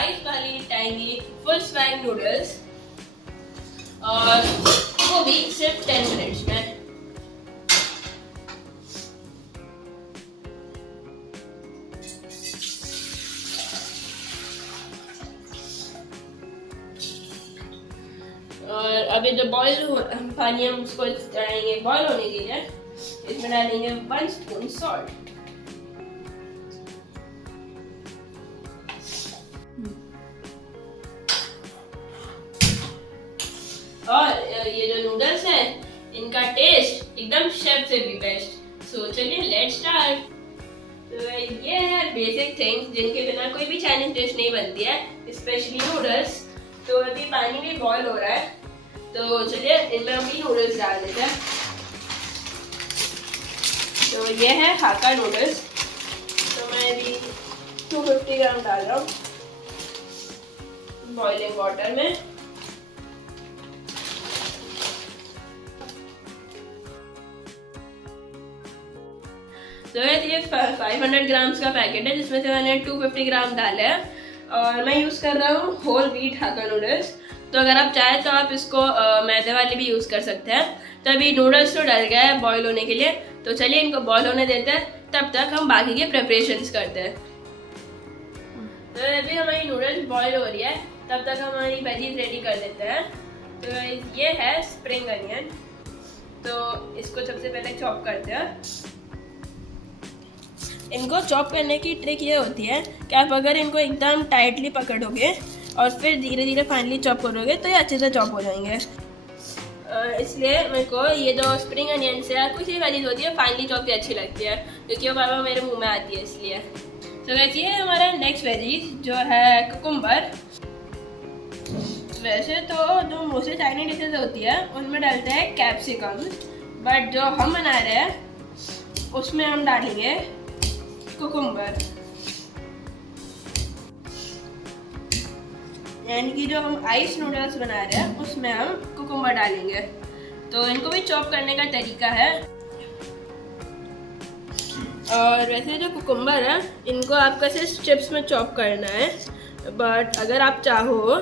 Ice वाली tangy full swag noodles, और वो भी सिर्फ 10 मिनट्स में। और अभी जो पानी हम उसको चढ़ाएंगे बॉईल होने के लिए, इसमें डालेंगे 1 स्पून सॉल्ट। और ये जो नूडल्स है इनका टेस्ट एकदम शेफ से भी बेस्ट। सो चलिए लेट्स स्टार्ट। तो ये है बेसिक थिंग्स जिनके बिना कोई भी चाइनीज डिश नहीं बनती है, स्पेशली नूडल्स। तो अभी पानी भी बॉईल हो रहा है, तो चलिए इनमें हम भी नूडल्स डाल देते हैं। तो ये है हाक्का नूडल्स, तो मैं अभी 250 ग्राम डाल रहा हूँ बॉइलिंग वाटर में। तो ये 500 ग्राम्स का पैकेट है, जिसमें से मैंने 250 ग्राम डाले हैं। और मैं यूज़ कर रहा हूँ होल व्हीट हाक्का नूडल्स। तो अगर आप चाहें तो आप इसको मैदे वाले भी यूज़ कर सकते हैं। तो अभी नूडल्स तो डल गया है बॉईल होने के लिए, तो चलिए इनको बॉईल होने देते हैं, तब तक हम बाकी के प्रिपरेशंस करते हैं। तो अभी हमारी नूडल्स बॉईल हो रही है, तब तक हम हमारी वेजीज रेडी कर देते हैं। तो ये है स्प्रिंग अनियन, तो इसको सबसे पहले चॉप करते हैं। इनको चॉप करने की ट्रिक ये होती है कि आप अगर इनको एकदम टाइटली पकड़ोगे और फिर धीरे धीरे फाइनली चॉप करोगे तो ये अच्छे से चॉप हो जाएंगे। इसलिए मेरे को ये जो स्प्रिंग अनियन से कुछ ही वेजीज होती है फाइनली चॉप की अच्छी लगती है, क्योंकि वो बार बार मेरे मुंह में आती है इसलिए। तो गाइस ये है हमारा नेक्स्ट वेजीज जो है कुकुम्बर। वैसे तो जो मोस्टली चाइनीज डिशेज होती है उनमें डालते हैं कैप्सिकम, बट जो हम बना रहे हैं उसमें हम डालेंगे कुकुम्बर। यानी कि जो हम आइस नूडल्स बना रहे हैं उसमें हम कुकुम्बर डालेंगे। तो इनको भी चॉप करने का तरीका है। और वैसे जो कुकुम्बर है इनको आपको सिर्फ स्ट्रिप्स में चॉप करना है, बट अगर आप चाहो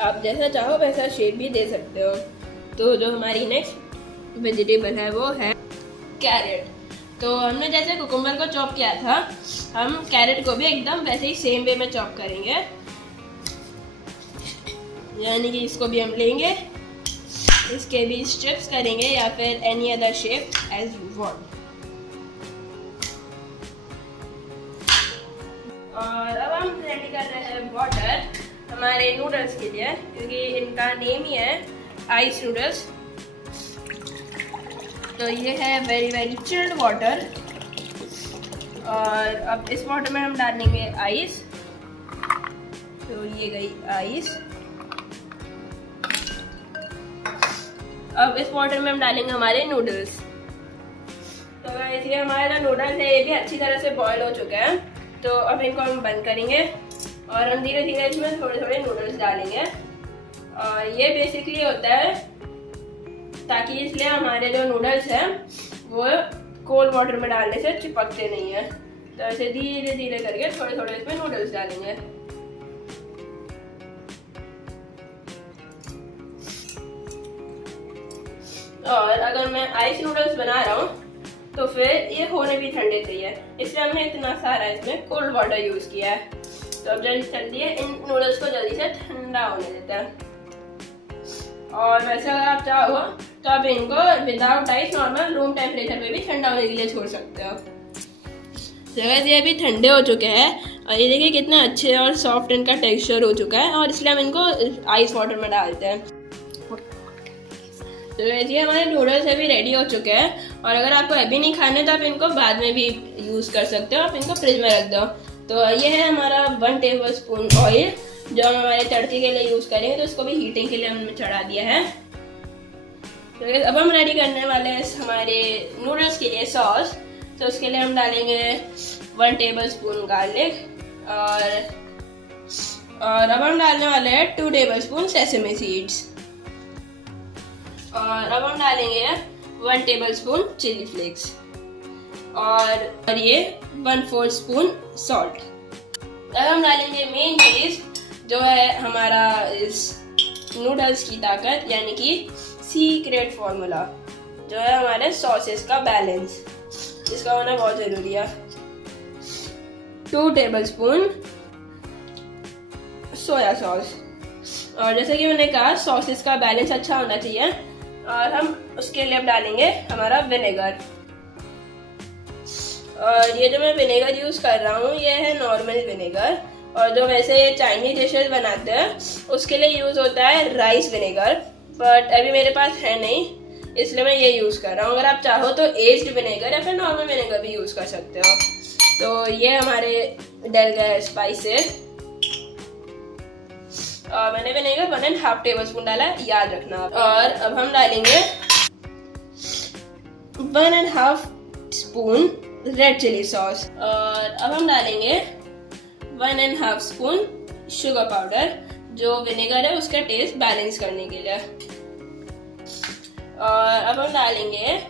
आप जैसा चाहो वैसा शेप भी दे सकते हो। तो जो हमारी नेक्स्ट वेजिटेबल है वो है कैरेट। तो हमने जैसे कुकुम्बर को चॉप किया था, हम कैरेट को भी एकदम वैसे ही सेम वे में चॉप करेंगे। यानी कि इसको भी हम लेंगे, इसके भी स्ट्रिप्स करेंगे या फिर any other shape as you want. और अब हम रेडी कर रहे हैं वाटर हमारे नूडल्स के लिए, क्योंकि इनका नेम ही है आइस नूडल्स। तो ये है वेरी वेरी चिल्ड वाटर। और अब इस वाटर में हम डालेंगे आइस। तो ये गई आइस। अब इस वाटर में हम डालेंगे हमारे नूडल्स। तो इसलिए हमारा जो नूडल्स है ये भी अच्छी तरह से बॉईल हो चुका है। तो अब इनको हम बंद करेंगे और हम धीरे धीरे इसमें थोड़े थोड़े नूडल्स डालेंगे। और ये बेसिकली होता है ताकि इसलिए हमारे जो नूडल्स हैं वो कोल्ड वाटर में डालने से चिपकते नहीं है। तो ऐसे धीरे धीरे करके थोड़े थोड़े इसमें नूडल्स डालेंगे। और अगर मैं आइस नूडल्स बना रहा हूँ तो फिर ये होने भी ठंडे चाहिए, इसलिए हमने इतना सारा इसमें कोल्ड वाटर यूज किया है। तो अब जल्दी है इन नूडल्स को जल्दी से ठंडा होने देते हैं। और वैसे अगर आप चाहो तो आप इनको without ice normal room temperature पे भी ठंडा होने के लिए छोड़ सकते हो। जगह ये अभी ठंडे हो चुके हैं और ये देखिए कितना अच्छे और सॉफ्ट इनका टेक्सचर हो चुका है, और इसलिए हम इनको आइस वाटर में डालते हैं। तो ये हमारे नूडल्स अभी रेडी हो चुके हैं। और अगर आपको अभी नहीं खाने तो आप इनको बाद में भी यूज़ कर सकते हो, आप इनको फ्रिज में रख दो। तो ये है हमारा 1 टेबल स्पून ऑयल जो हम हमारे तड़के के लिए यूज़ करेंगे। तो इसको भी हीटिंग के लिए हमने चढ़ा दिया है। तो अब हम रेडी करने वाले हैं हमारे नूडल्स के लिए सॉस। तो उसके लिए हम डालेंगे 1 टेबल स्पून गार्लिक, और अब हम डालने वाले हैं 2 टेबल स्पून सेसमी सीड्स, और अब हम डालेंगे 1 टेबल स्पून चिली फ्लेक्स, और ये 1/4 स्पून सॉल्ट। अब हम डालेंगे मेन चीज जो है हमारा इस नूडल्स की ताकत, यानी कि सीक्रेट फॉर्मूला जो है हमारे सॉसेस का बैलेंस, इसका होना बहुत जरूरी है। 2 टेबलस्पून सोया सॉस, और जैसे कि मैंने कहा सॉसेस का बैलेंस अच्छा होना चाहिए, और हम उसके लिए अब डालेंगे हमारा विनेगर। और ये जो मैं विनेगर यूज कर रहा हूँ ये है नॉर्मल विनेगर, और जो वैसे चाइनीज डिशेज बनाते हैं उसके लिए यूज होता है राइस विनेगर, बट अभी मेरे पास है नहीं, इसलिए मैं ये यूज कर रहा हूँ। अगर आप चाहो तो एज्ड विनेगर या फिर नॉर्मल विनेगर भी यूज कर सकते हो। तो ये हमारे डल गए स्पाइसेस, और मैंने विनेगर 1.5 टेबलस्पून डाला, याद रखना। और अब हम डालेंगे 1.5 स्पून रेड चिली सॉस, और अब हम डालेंगे 1.5 स्पून शुगर पाउडर, जो विनेगर है उसका टेस्ट बैलेंस करने के लिए। और अब हम डालेंगे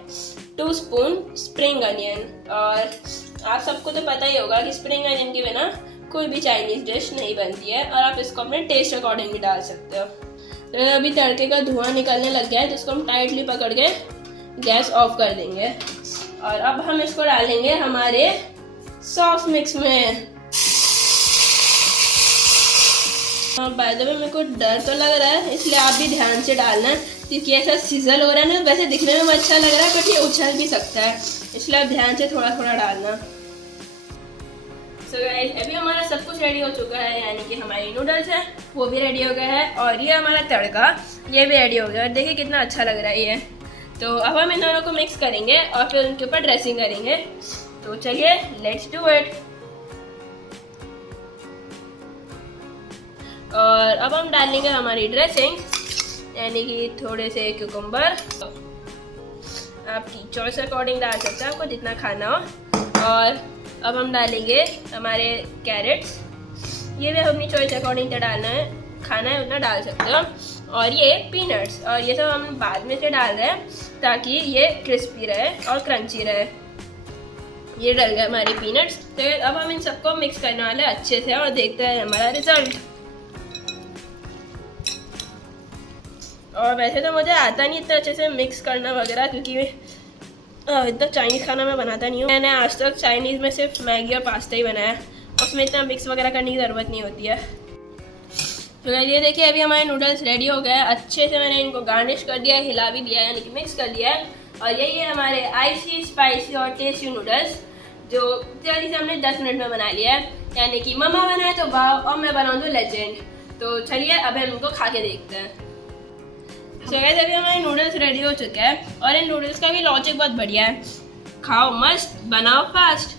2 स्पून स्प्रिंग अनियन, और आप सबको तो पता ही होगा कि स्प्रिंग अनियन के बिना कोई भी चाइनीज डिश नहीं बनती है, और आप इसको अपने टेस्ट अकॉर्डिंग भी डाल सकते हो। तो अभी तड़के का धुआं निकलने लग गया है, तो इसको हम टाइटली पकड़ के गैस ऑफ कर देंगे। और अब हम इसको डालेंगे हमारे सॉस मिक्स में। बाय द वे मेरे को डर तो लग रहा है, इसलिए आप भी ध्यान से डालना, क्योंकि ऐसा सिजल हो रहा है ना, वैसे दिखने में अच्छा लग रहा है बट ये उछल भी सकता है, इसलिए आप ध्यान से थोड़ा थोड़ा डालना। सो गाइस, अभी हमारा सब कुछ रेडी हो चुका है, यानी कि हमारी नूडल्स है वो भी रेडी हो गया है, और ये हमारा तड़का ये भी रेडी हो गया, और देखिए कितना अच्छा लग रहा है ये। तो अब हम इन दोनों को मिक्स करेंगे और फिर उनके ऊपर ड्रेसिंग करेंगे। तो चलिए लेट्स डू इट। और अब हम डालेंगे हमारी ड्रेसिंग, यानी कि थोड़े से क्यूकम्बर, आपकी चॉइस अकॉर्डिंग डाल सकते हैं, आपको जितना खाना हो। और अब हम डालेंगे हमारे कैरेट्स, ये भी अपनी चॉइस अकॉर्डिंग से डालना है, खाना है उतना डाल सकते हो। और ये पीनट्स, और ये सब हम बाद में से डाल रहे हैं ताकि ये क्रिस्पी रहे और क्रंची रहे। ये डल गए हमारे पीनट्स। तो अब हम इन सबको मिक्स करने वाले अच्छे से, और देखते हैं हमारा रिजल्ट। और वैसे तो मुझे आता नहीं इतना अच्छे से मिक्स करना वगैरह, क्योंकि इतना चाइनीज़ खाना मैं बनाता नहीं हूँ। मैंने आज तक चाइनीज़ में सिर्फ मैगी और पास्ता ही बनाया, उसमें इतना मिक्स वगैरह करने की ज़रूरत नहीं होती है। तो ये देखिए अभी हमारे नूडल्स रेडी हो गए, अच्छे से मैंने इनको गार्निश कर दिया, हिला भी दिया, यानी कि मिक्स कर दिया है। और यही है हमारे आइसी स्पाइसी और टेस्टी नूडल्स, जो जल्दी से हमने 10 मिनट में बना लिया है, यानी कि मम्मा बनाए तो वाह, और मैं बनाऊँ तो लेजेंड। तो चलिए अब हम इनको खा के देखते हैं। तो गाइस अभी हमारे नूडल्स रेडी हो चुके हैं, और इन नूडल्स का भी लॉजिक बहुत बढ़िया है, खाओ मस्त, बनाओ फास्ट।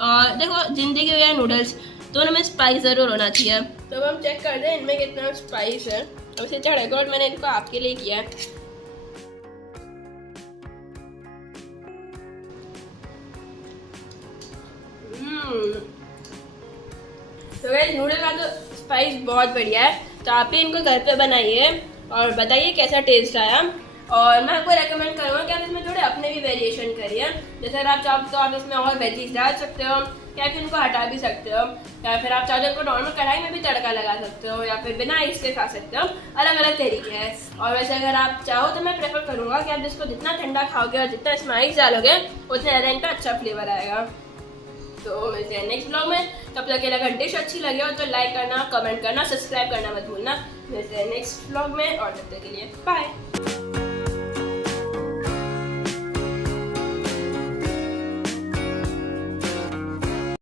और देखो जिंदगी हो या नूडल्स, दोनों में स्पाइस ज़रूर होना चाहिए। तो अब हम चेक कर रहे हैं इनमें कितना स्पाइस है, अब इसे चढ़ रिकॉर्ड मैंने इनको आपके लिए किया है। तो गाइस नूडल का तो स्पाइस बहुत बढ़िया है, तो आप भी इनको घर पे बनाइए और बताइए कैसा टेस्ट आया। और मैं आपको रेकमेंड करूँगा कि आप इसमें थोड़े अपने भी वेरिएशन करिए, जैसे अगर आप चाहो तो आप इसमें और वेजीज डाल सकते हो, या फिर इनको हटा भी सकते हो, या फिर आप चाहो तो इनको नॉर्मल कढ़ाई में भी तड़का लगा सकते हो, या फिर बिना इसके खा सकते हो। अलग अलग तरीके हैं। और वैसे अगर आप चाहो तो मैं प्रेफर करूँगा कि आप इसको जितना ठंडा खाओगे और जितना स्पाइस डालोगे उतना ज़्यादा इनका अच्छा फ्लेवर आएगा। तो मिलते हैं नेक्स्ट ब्लॉग में, तब तक के लिए अगर डिश अच्छी लगी हो तो लाइक करना, कमेंट करना, सब्सक्राइब करना मत भूलना। मिलते हैं नेक्स्ट ब्लॉग में, और तब तक के लिए बाय।